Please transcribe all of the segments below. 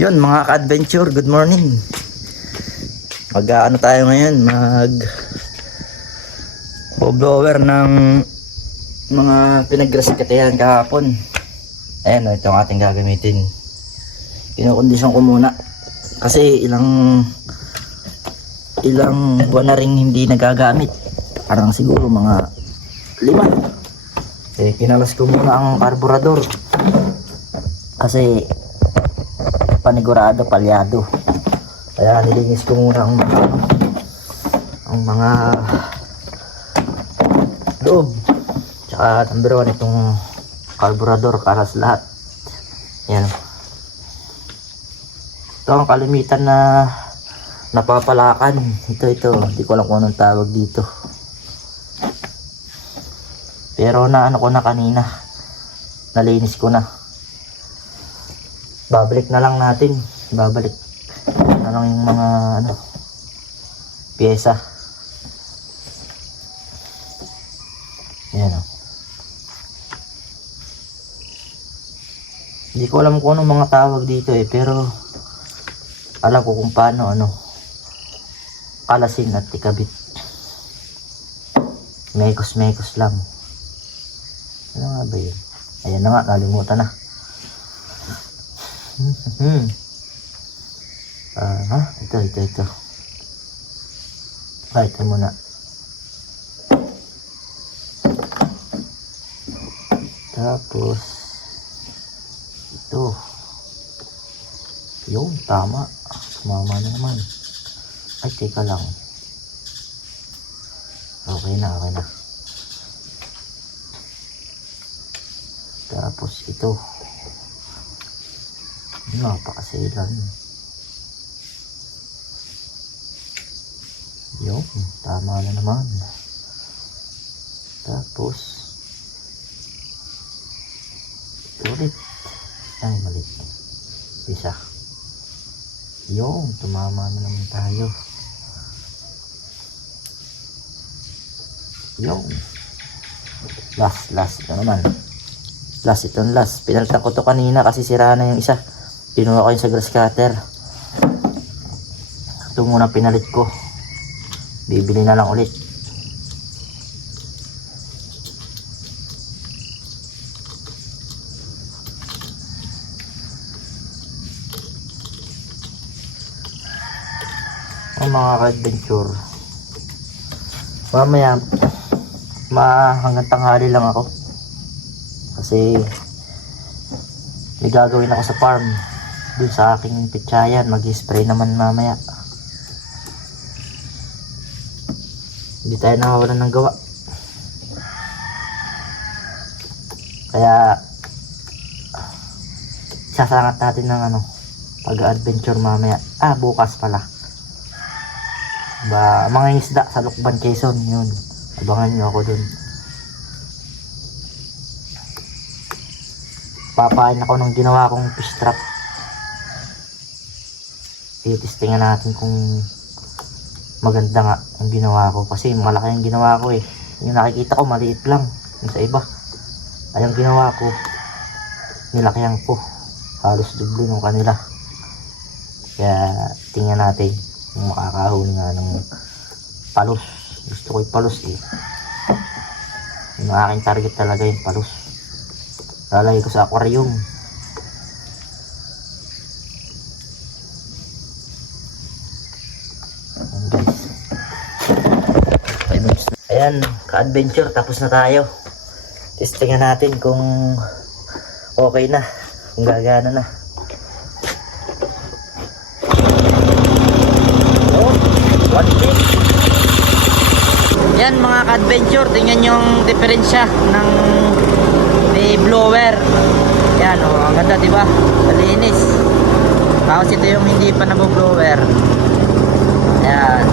Yun mga ka-adventure, good morning. Mag-ano tayo ngayon, blower ng mga pinaggrasikatayan kahapon. Ayan, ito ang ating gagamitin. Kinokondisyon ko muna kasi ilang buwan na rin hindi nagagamit. Parang siguro mga 5. Kinalas ko muna ang karburador kasi panigurado, palyado. Kaya nilinis ko muna ang mga loob. Tsaka number 1 itong karburador para sa lahat. Yan. Ito ang kalimitan na napapalakan. Ito. Hindi ko alam kung anong tawag dito. Pero naano ko na kanina. Nalinis ko na. Babalik na lang natin. Babalik na lang yung mga pyesa. Yan o. Hindi ko alam kung anong mga tawag dito pero alam ko kung paano kalasin at ikabit. Mekos lang. Ano nga ba yun? Ayan na nga, nalimutan na. Ito. Ito muna. Tapos ito. Yung tama. Sumama na naman. Ay, teka lang. Okay na. Tapos ito. Napakasilan. Yung tama na naman. Tapos ito ulit. Ay, mali. Isa. Yung tumama na naman tayo. Yung last ito naman. Itong last. Pinalitan ko to kanina kasi sira na yung isa. Pinuha ko yung sa grass cutter. Ito muna pinalit ko. Bibili na lang ulit. Ang mga ka-adventure, mamaya hanggang tanghali lang ako kasi may gagawin ako sa farm dun sa aking pitsayan. Mag-spray naman mamaya. Hindi tayo nakawalan ng gawa, kaya sasangat natin ng pag-adventure mamaya. Bukas pala mga isda sa Lukban, Quezon. Yun, abangan nyo ako dun. Papain ako ng ginawa kong fish trap. Titistingan natin kung maganda nga ang ginawa ko kasi malaki ang ginawa ko yung nakikita ko maliit lang yung sa iba. Ay, ang ginawa ko nilakihan ko, halos doble ng kanila. Kaya tingnan natin kung makakahuli nga ng palos. Gusto ko yung palos yung aking target talaga yung palos. Lalagay ko sa aquarium. Ayan guys, ayan ka-adventure, tapos na tayo. Testingan natin kung okay na, kung gagana na. Yan mga ka-adventure, tingnan yung diferensya ng blower. Yan ang ganda, diba? Malinis. Tapos ito yung hindi pa nabo-blower. Yan.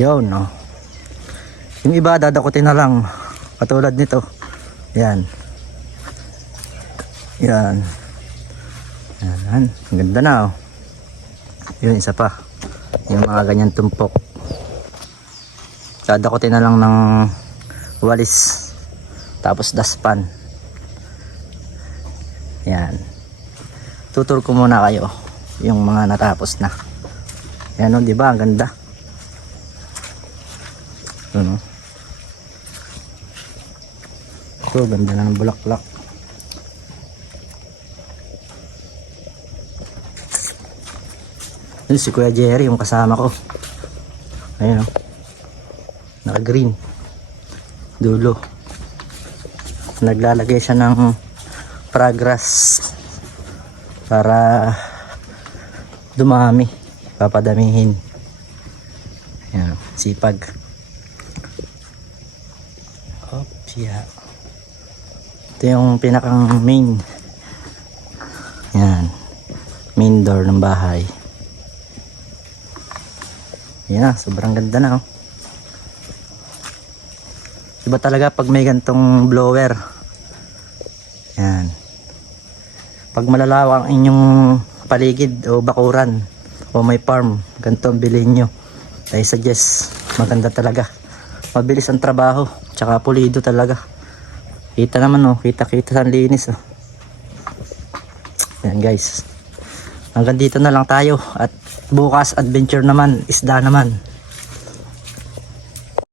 Yun, no. Yung iba dadakutin na lang. Katulad nito. Yan. Yan. Yan. Ang ganda na, oh. Yun, isa pa. Yung mga ganyan tumpok. Dadakutin na lang ng walis. Tapos daspan. Yan. Tutur ko muna kayo yung mga natapos na. Yan, oh, di ba? Ang ganda. Ano? Ito, ganda na ng bulaklak. Yun si Kuya Jerry, yung kasama ko. Ayun, oh. Naka green. Dulo. Naglalagay siya ng progress para dumami, papadamihin. Yan, sipag. Oops, yeah. Ito yung pinakang main. Yan, main door ng bahay. Yan na, sobrang ganda na, oh. Iba talaga pag may gantong blower. Yan. Pag malalawak ang inyong paligid o bakuran o may farm, ganito ang bilhin nyo. I suggest, maganda talaga. Mabilis ang trabaho, tsaka pulido talaga. Kita naman, oh, kita sa linis, oh. Yan guys. Hanggang dito na lang tayo at bukas adventure naman, isda naman.